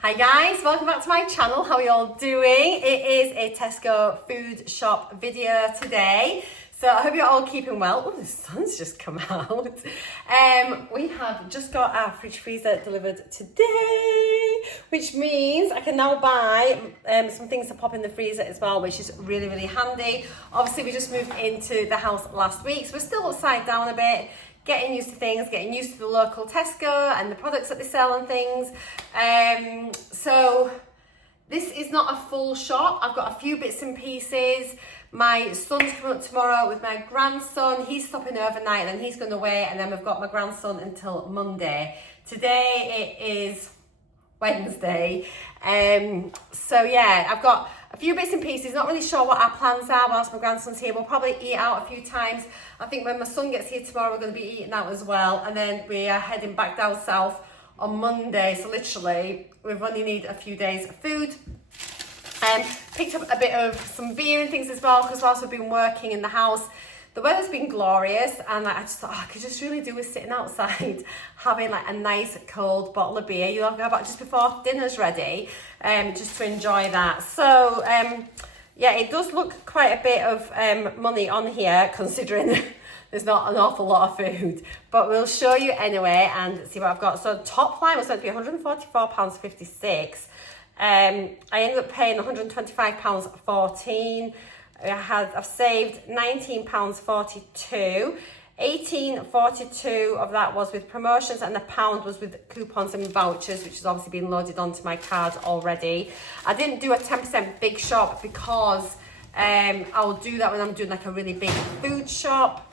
Hi guys, welcome back to my channel. How are you all doing? It is a Tesco food shop video today. So I hope you're all keeping well. Oh, the sun's just come out. We have just got our fridge freezer delivered today, which means I can now buy some things to pop in the freezer as well, which is really, really handy. Obviously, we just moved into the house last week, so we're still upside down a bit, getting used to things, getting used to the local Tesco and the products that they sell and things. So this is not a full shop. I've got a few bits and pieces. My son's coming up tomorrow with my grandson. He's stopping overnight and then he's going away, and then we've got my grandson until Monday. Today it is Wednesday. So yeah, I've got a few bits and pieces. Not really sure what our plans are whilst my grandson's here. We'll probably eat out a few times. I think when my son gets here tomorrow, we're going to be eating out as well. And then we are heading back down south on Monday. So literally, we've only need a few days of food. Picked up a bit of some beer and things as well, because whilst we've been working in the house, the weather's been glorious, and I just thought, I could just really do with sitting outside having like a nice cold bottle of beer. You'll go back just before dinner's ready, just to enjoy that. So yeah, it does look quite a bit of money on here, considering there's not an awful lot of food, but we'll show you anyway and see what I've got. So top line was meant to be £144.56. I ended up paying £125.14. I've saved £19.42. £18.42 of that was with promotions, and the pound was with coupons and vouchers, which has obviously been loaded onto my card already. I didn't do a 10% big shop because I'll do that when I'm doing like a really big food shop.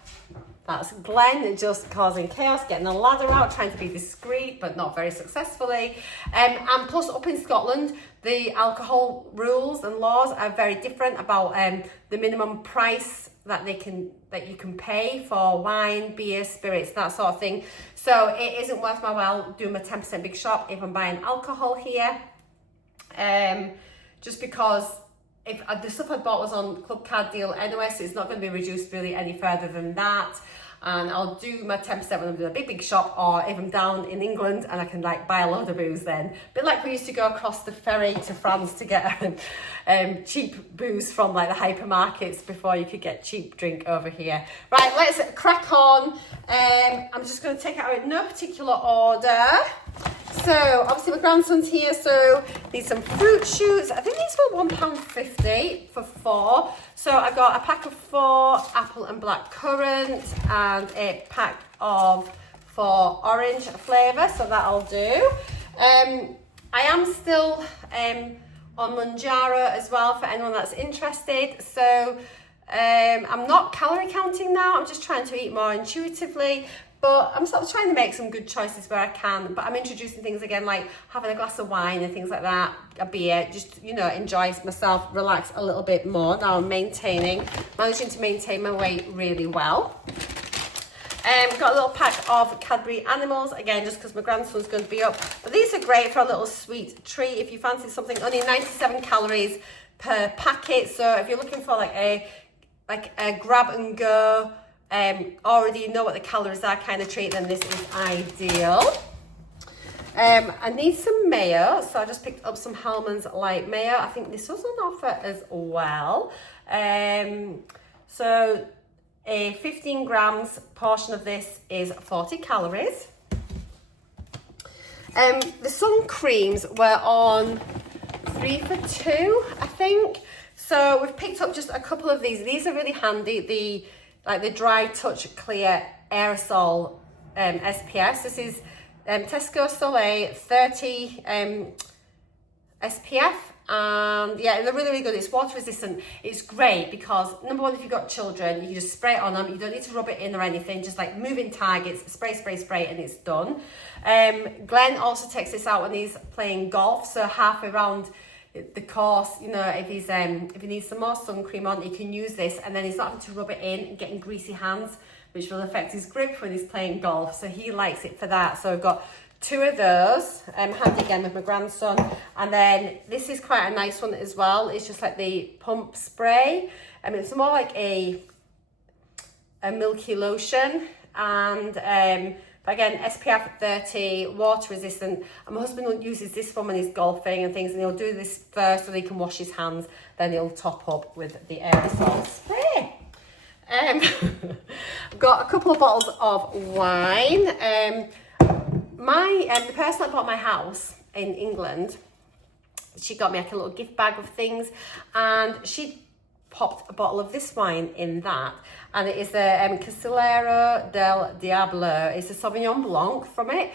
That's Glenn just causing chaos, getting a ladder out, trying to be discreet, but not very successfully. And plus, up in Scotland, the alcohol rules and laws are very different about the minimum price that you can pay for wine, beer, spirits, that sort of thing. So it isn't worth my while doing my 10% big shop if I'm buying alcohol here. Just because if the stuff I bought was on club card deal anyway, so it's not going to be reduced really any further than that. And I'll do my 10% when I'm doing a big shop, or if I'm down in England and I can like buy a load of booze then. A bit like we used to go across the ferry to France to get cheap booze from like the hypermarkets before you could get cheap drink over here. Right, let's crack on. I'm just going to take it out in no particular order. So obviously my grandson's here, so need some fruit shoots. I think these were £1.50 for 4. So I got a pack of 4 apple and black currant, and a pack of 4 orange flavour, so that'll do. I am still on Mounjaro as well for anyone that's interested. So I'm not calorie counting now, I'm just trying to eat more intuitively. But I'm sort of trying to make some good choices where I can. But I'm introducing things again, like having a glass of wine and things like that, a beer, just, you know, enjoy myself, relax a little bit more. Now I'm managing to maintain my weight really well. Got a little pack of Cadbury Animals, again, just because my grandson's going to be up. But these are great for a little sweet treat if you fancy something. Only 97 calories per packet. So if you're looking for like a grab and go, already know what the calories are kind of treat, then this is ideal. I need some mayo, so I just picked up some Hellmann's light mayo. I think this was on offer as well. So a 15 grams portion of this is 40 calories. The sun creams were on 3 for 2, I think. So we've picked up just a couple of these. These are really handy. The Dry Touch Clear Aerosol SPF. This is Tesco Soleil 30 SPF. And yeah, they're really, really good. It's water resistant. It's great because, number one, if you've got children, you can just spray it on them. You don't need to rub it in or anything. Just like moving targets, spray, and it's done. Glenn also takes this out when he's playing golf. So halfway around the course, you know, if he needs some more sun cream on, he can use this, and then he's not having to rub it in and getting greasy hands, which will affect his grip when he's playing golf. So he likes it for that. So I've got 2 of those, handy again with my grandson. And then this is quite a nice one as well. It's just like the pump spray. I mean, it's more like a milky lotion, and But again, SPF 30, water resistant. And my husband uses this one when he's golfing and things, and he'll do this first so he can wash his hands, then he'll top up with the aerosol spray. I've got a couple of bottles of wine. The person that bought my house in England, she got me like a little gift bag of things, and she popped a bottle of this wine in that, and it is the Casillero del Diablo. It's a Sauvignon Blanc from it.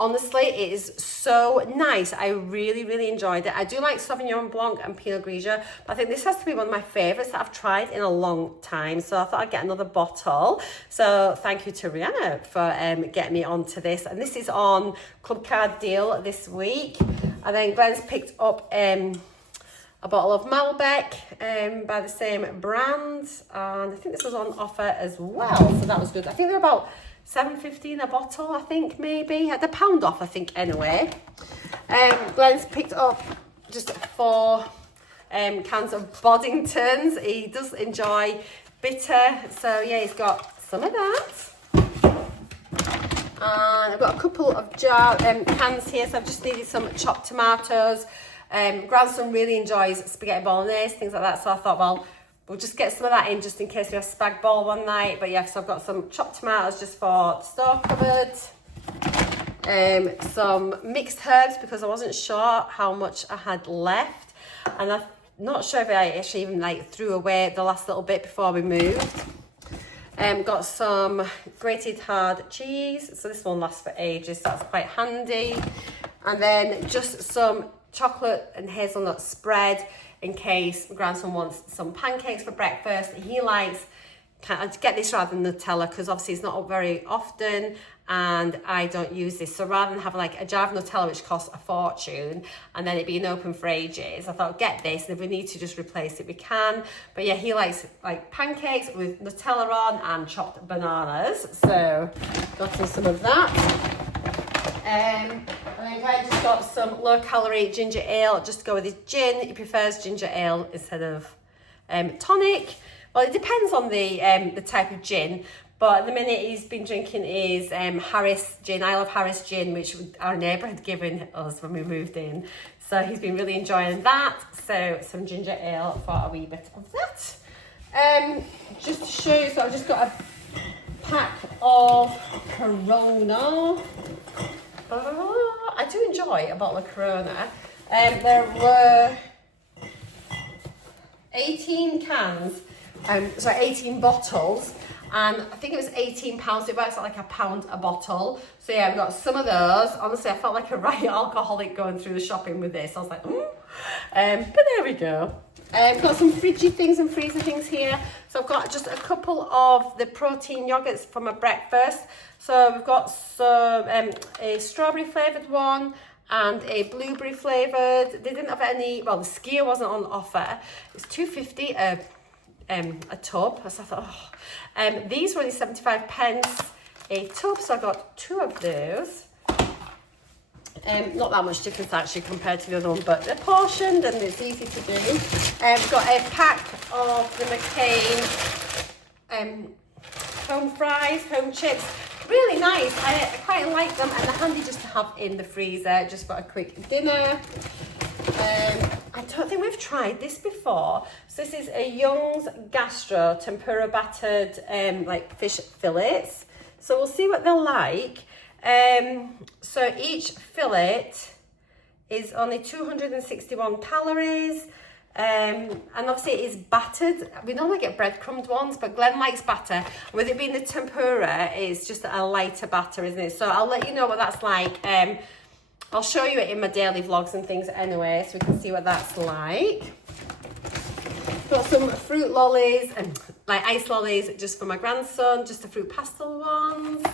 Honestly, it is so nice. I really enjoyed it. I do like Sauvignon Blanc and Pinot Grigio, but I think this has to be one of my favourites that I've tried in a long time. So I thought I'd get another bottle. So thank you to Rihanna for getting me onto this. And this is on Club Card deal this week. And then Glenn's picked up a bottle of Malbec by the same brand. And I think this was on offer as well. So that was good. I think they're about $7.50 a bottle, I think, maybe. At the pound off, I think, anyway. Glenn's picked up just 4 cans of Boddingtons. He does enjoy bitter, so yeah, he's got some of that. And I've got a couple of cans here, so I've just needed some chopped tomatoes. Grandson really enjoys spaghetti bolognese, things like that, so I thought, well, we'll just get some of that in just in case we have spag bol one night. But yeah, so I've got some chopped tomatoes just for the store cupboard. Some mixed herbs because I wasn't sure how much I had left. And I'm not sure if I actually even like threw away the last little bit before we moved. Got some grated hard cheese. So this one lasts for ages, so that's quite handy. And then just some chocolate and hazelnut spread in case grandson wants some pancakes for breakfast. He likes, I get this rather than Nutella because obviously it's not very often and I don't use this. So rather than have like a jar of Nutella which costs a fortune and then it being open for ages, I thought get this, and if we need to just replace it we can. But yeah, he likes like pancakes with Nutella on and chopped bananas, so got him some of that. And then Glenn just got some low-calorie ginger ale just to go with his gin. He prefers ginger ale instead of tonic. Well, it depends on the type of gin, but at the minute he's been drinking is Harris gin. I love Harris gin, which our neighbour had given us when we moved in. So he's been really enjoying that. So some ginger ale for a wee bit of that. Just to show you, so I've just got a pack of Corona. I do enjoy a bottle of Corona. There were 18 cans, 18 bottles, and I think it was £18. It works out like £1 a bottle. So yeah, I've got some of those. Honestly, I felt like a right alcoholic going through the shopping with this. I was like, but there we go. Got some fridgy things and freezer things here. So I've got just a couple of the protein yogurts for my breakfast. So we've got some a strawberry flavoured one and a blueberry flavoured. They didn't have any, well, the skier wasn't on offer. It's $2.50 a tub. So I thought, these were only 75 pence a tub. So I got 2 of those. Not that much difference actually compared to the other one, but they're portioned and it's easy to do. We've got a pack of the McCain home fries, home chips. Really nice. I quite like them and they're handy just to have in the freezer just for a quick dinner. I don't think we've tried this before. So this is a Young's Gastro tempura battered like fish fillets. So we'll see what they're like. So each fillet is only 261 calories. And obviously it is battered. We normally get breadcrumbed ones, but Glenn likes batter. With it being the tempura, it's just a lighter batter, isn't it? So I'll let you know what that's like. I'll show you it in my daily vlogs and things anyway, so we can see what that's like. Got some fruit lollies and like ice lollies just for my grandson, just the fruit pastel ones.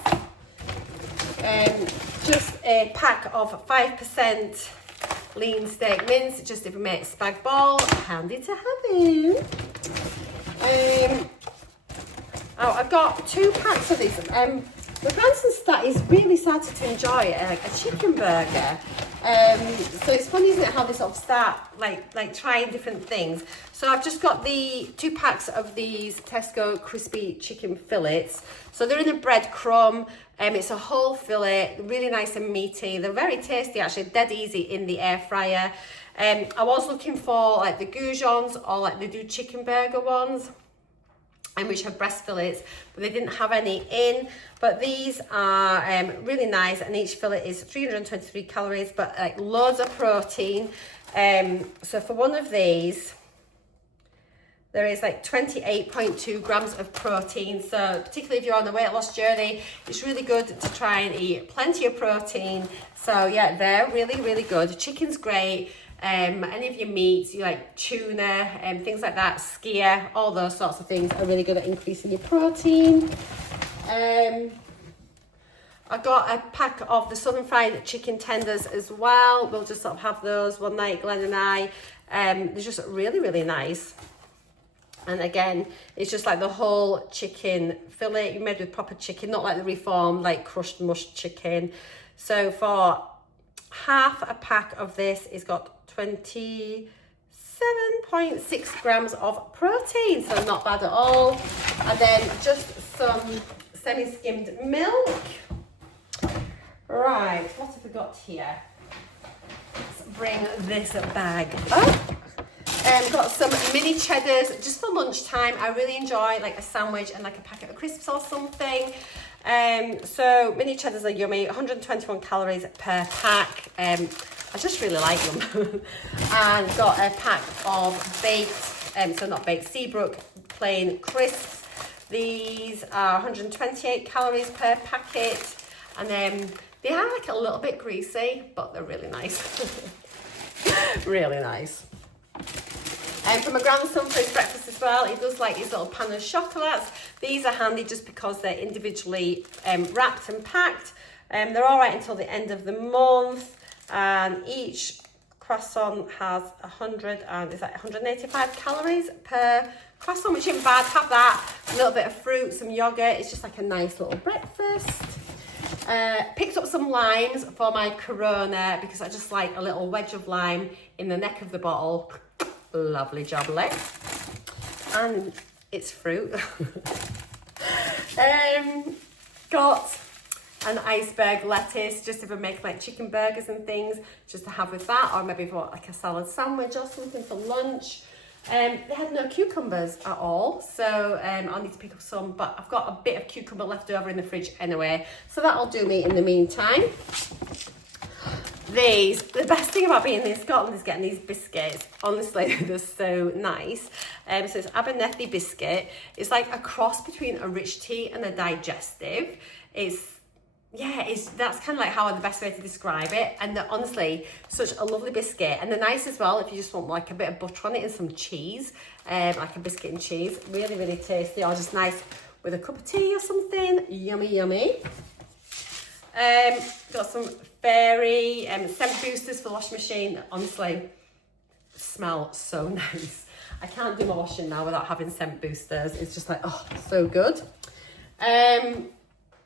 Just a pack of 5% lean steak mince, just if we make spag bol, handy to have in. I've got 2 packs of these. My grandson he's really started to enjoy it, like a chicken burger. So it's funny, isn't it, how they sort of start like trying different things. So I've just got the 2 packs of these Tesco crispy chicken fillets. So they're in a breadcrumb. It's a whole fillet, really nice and meaty. They're very tasty, actually, dead easy in the air fryer. I was looking for like the goujons, or like they do chicken burger ones, and which have breast fillets, but they didn't have any in. But these are really nice, and each fillet is 323 calories, but like loads of protein. So for one of these, there is like 28.2 grams of protein. So particularly if you're on the weight loss journey, it's really good to try and eat plenty of protein. So yeah, they're really, really good. Chicken's great. Any of your meats, you like tuna and things like that, skyr, all those sorts of things are really good at increasing your protein. I got a pack of the southern fried chicken tenders as well. We'll just sort of have those one night, Glenn and I. They're just really, really nice. And again, it's just like the whole chicken fillet made with proper chicken, not like the reformed, like crushed mushed chicken. So for half a pack of this, it's got 27.6 grams of protein, so not bad at all. And then just some semi-skimmed milk. Right, what have we got here? Let's bring this bag up. Got some mini cheddars just for lunchtime. I really enjoy like a sandwich and like a packet of crisps or something. So mini cheddars are yummy, 121 calories per pack. I just really like them. And got a pack of baked, so not baked, Seabrook plain crisps. These are 128 calories per packet. And then they are like a little bit greasy, but they're really nice. Really nice. And for my grandson for his breakfast as well, he does like his little pan of chocolates. These are handy just because they're individually wrapped and packed. They're all right until the end of the month. And each croissant has 185 calories per croissant, which isn't bad. Have that, a little bit of fruit, some yogurt. It's just like a nice little breakfast. Picked up some limes for my Corona because I just like a little wedge of lime in the neck of the bottle. Lovely jubbly. And it's fruit. Got an iceberg lettuce just if I make like chicken burgers and things, just to have with that, or maybe for like a salad sandwich or something for lunch. They had no cucumbers at all, so I'll need to pick up some, but I've got a bit of cucumber left over in the fridge anyway, so that'll do me in the meantime. The best thing about being in Scotland is getting these biscuits. Honestly, they're so nice. So it's Abernethy biscuit. It's like a cross between a rich tea and a digestive. That's kind of like how the best way to describe it. And they're honestly such a lovely biscuit. And they're nice as well if you just want like a bit of butter on it and some cheese, like a biscuit and cheese. Really, really tasty, or just nice with a cup of tea or something. Yummy, yummy. Got some fairy scent boosters for the washing machine. Honestly, smell so nice. I can't do my washing now without having scent boosters. It's just like, oh, so good.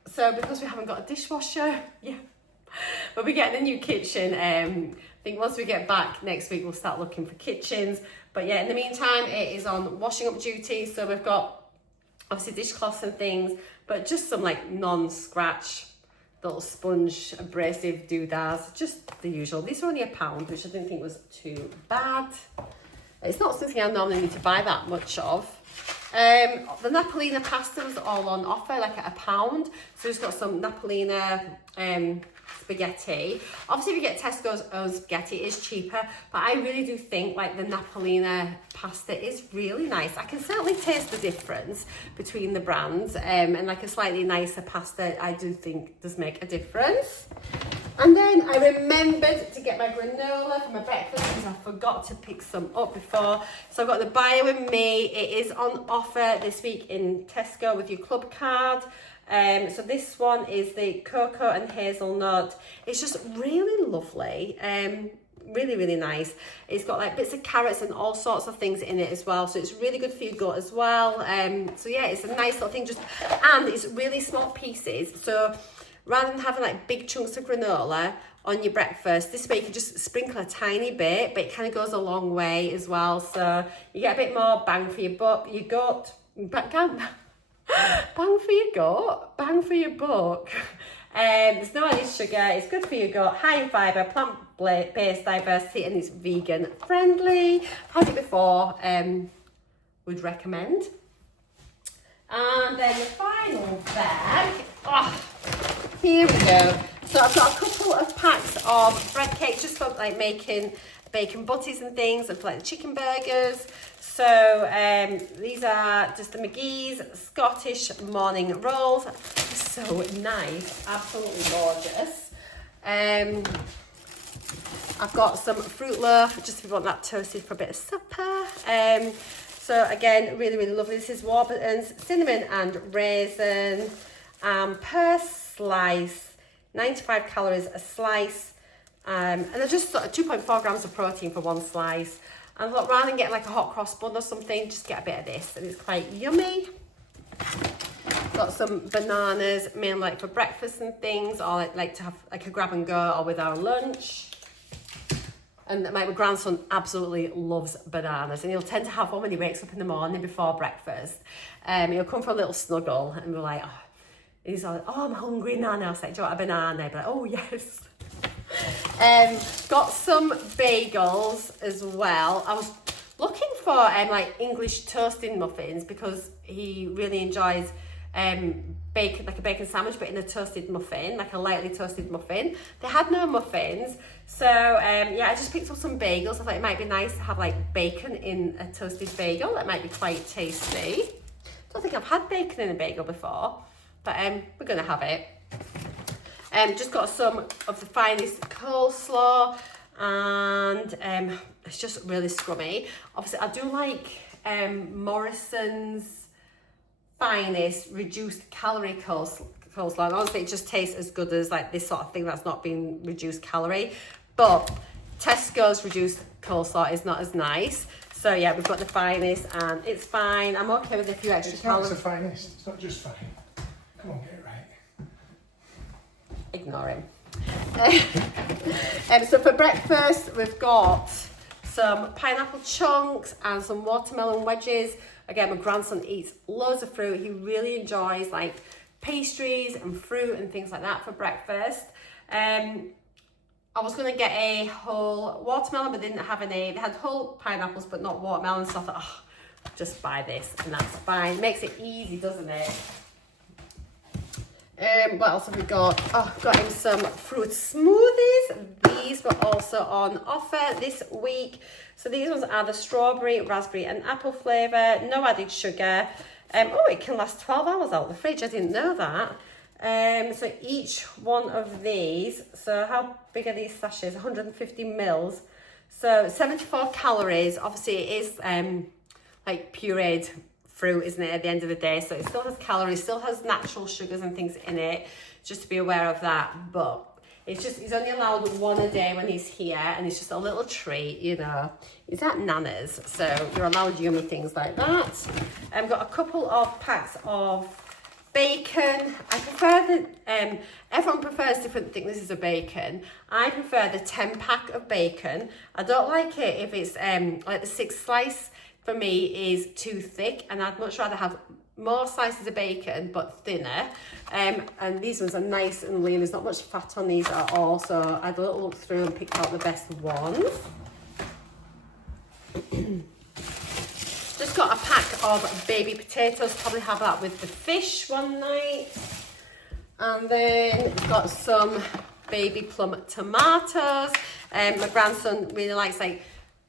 So because we haven't got a dishwasher, we'll be getting a new kitchen. I think once we get back next week, we'll start looking for kitchens. But yeah, in the meantime, it is on washing up duty. So we've got obviously dishcloths and things, but just some like non-scratch little sponge abrasive doodads, just the usual. These are only £1, which I didn't think was too bad. It's not something I normally need to buy that much of. The Napolina pasta was all on offer, like at £1. So just got some Napolina spaghetti. Obviously, if you get Tesco's own spaghetti, it is cheaper, but I really do think like the Napolina pasta is really nice. I can certainly taste the difference between the brands, and like a slightly nicer pasta, I do think does make a difference. And then I remembered to get my granola for my breakfast because I forgot to pick some up before. So I've got the Bio and Me. It is on offer this week in Tesco with your club card. So this one is the cocoa and hazelnut. It's just really lovely. Really, really nice. It's got like bits of carrots and all sorts of things in it as well. So it's really good for your gut as well. So yeah, it's a nice little thing. And it's really small pieces. So rather than having like big chunks of granola, on your breakfast. This way you can just sprinkle a tiny bit, but it kind of goes a long way as well. So you get a bit more bang for your buck. Bang for your buck. There's no added sugar, it's good for your gut, high in fibre, plant-based diversity, and it's vegan friendly. I've had it before, would recommend. And then the final bag, here we go. So I've got a couple of packs of bread cakes just for like making bacon butties and things, and for like the chicken burgers. So these are just the McGee's Scottish morning rolls. So nice, absolutely gorgeous. I've got some fruit loaf, just if you want that toasted for a bit of supper. So again, really, really lovely. This is Warburton's cinnamon and raisin. Per slice, 95 calories a slice. And they're just sort of 2.4 grams of protein for one slice. And I thought rather than get like a hot cross bun or something, just get a bit of this, and it's quite yummy. Got some bananas, mainly like for breakfast and things, or like to have like a grab and go or with our lunch. And my grandson absolutely loves bananas, and he'll tend to have one when he wakes up in the morning before breakfast. He'll come for a little snuggle, and we're like, he's like, I'm hungry, Nana. I was like, do you want a banana? He'll be like, oh yes. Got some bagels as well. I was looking for like English toasting muffins because he really enjoys bacon, like a bacon sandwich, but in a toasted muffin, like a lightly toasted muffin. They had no muffins, so yeah, I just picked up some bagels. I thought it might be nice to have like bacon in a toasted bagel. That might be quite tasty. Don't think I've had bacon in a bagel before, but we're gonna have it. Just got some of the finest coleslaw, and it's just really scrummy. Obviously, I do like Morrison's finest reduced calorie coleslaw. And honestly, it just tastes as good as like this sort of thing that's not been reduced calorie. But Tesco's reduced coleslaw is not as nice. So yeah, we've got the finest, and it's fine. I'm okay with a few extra calories. It's not the finest. It's not just fine. Come on, get it right. Ignore him. So for breakfast, we've got some pineapple chunks and some watermelon wedges. Again, my grandson eats loads of fruit. He really enjoys like pastries and fruit and things like that for breakfast. I was going to get a whole watermelon, but they didn't have any. They had whole pineapples, but not watermelon. So I thought, just buy this, and that's fine. Makes it easy, doesn't it? What else have we got? Got him some fruit smoothies. These were also on offer this week. So these ones are the strawberry, raspberry and apple flavour. No added sugar. It can last 12 hours out of the fridge. I didn't know that. So each one of these, so how big are these sachets? 150 mils. So 74 calories. Obviously it is like pureed fruit, isn't it, at the end of the day? So it still has calories, still has natural sugars and things in it, just to be aware of that. But it's just, he's only allowed one a day when he's here, and it's just a little treat, you know. He's at Nana's, so you're allowed yummy things like that. I've got a couple of packs of bacon. I prefer the, everyone prefers different thicknesses of bacon. I prefer the 10 pack of bacon. I don't like it if it's like the 6 slice. For me is too thick, and I'd much rather have more slices of bacon but thinner. And these ones are nice and lean. There's not much fat on these at all, so I had a little look through and picked out the best ones. Just got a pack of baby potatoes, probably have that with the fish one night. And then got some baby plum tomatoes. My grandson really likes like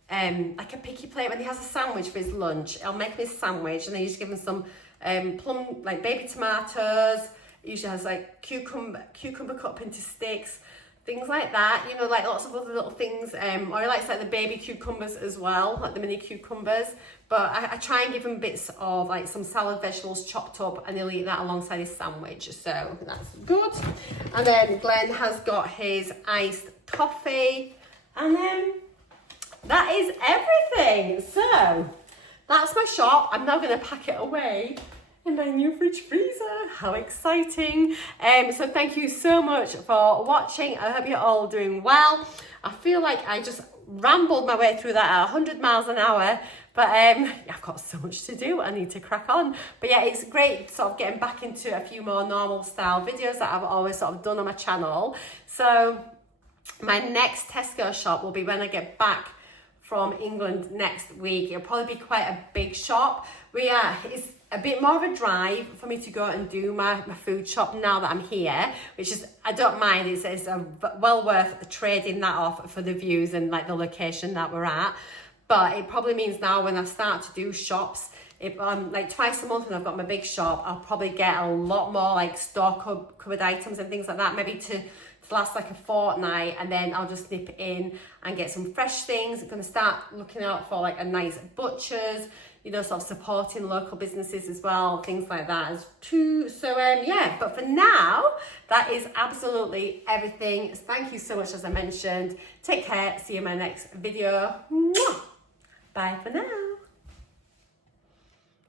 a picky plate when he has a sandwich for his lunch. I'll make him his sandwich, and then you just give him some plum, like baby tomatoes. It usually has like cucumber cut up into sticks, things like that, you know, like lots of other little things. Or he likes like the baby cucumbers as well, like the mini cucumbers. But I try and give him bits of like some salad vegetables chopped up, and he'll eat that alongside his sandwich, so that's good. And then Glenn has got his iced coffee, and then that is everything. So that's my shop. I'm now going to pack it away in my new fridge freezer. How exciting. So thank you so much for watching. I hope you're all doing well. I feel like I just rambled my way through that at 100 miles an hour, but I've got so much to do. I need to crack on. But yeah, it's great sort of getting back into a few more normal style videos that I've always sort of done on my channel. So my next Tesco shop will be when I get back from England next week. It'll probably be quite a big shop. It's a bit more of a drive for me to go and do my food shop now that I'm here, which is, I don't mind. It's well worth trading that off for the views and like the location that we're at. But it probably means now when I start to do shops, if like twice a month when I've got my big shop, I'll probably get a lot more like store cupboard items and things like that, maybe to last like a fortnight, and then I'll just nip in and get some fresh things. I'm going to start looking out for like a nice butcher's, you know, sort of supporting local businesses as well, things like that as too. So yeah, but for now, that is absolutely everything. Thank you so much, as I mentioned. Take care. See you in my next video. Mwah! Bye for now.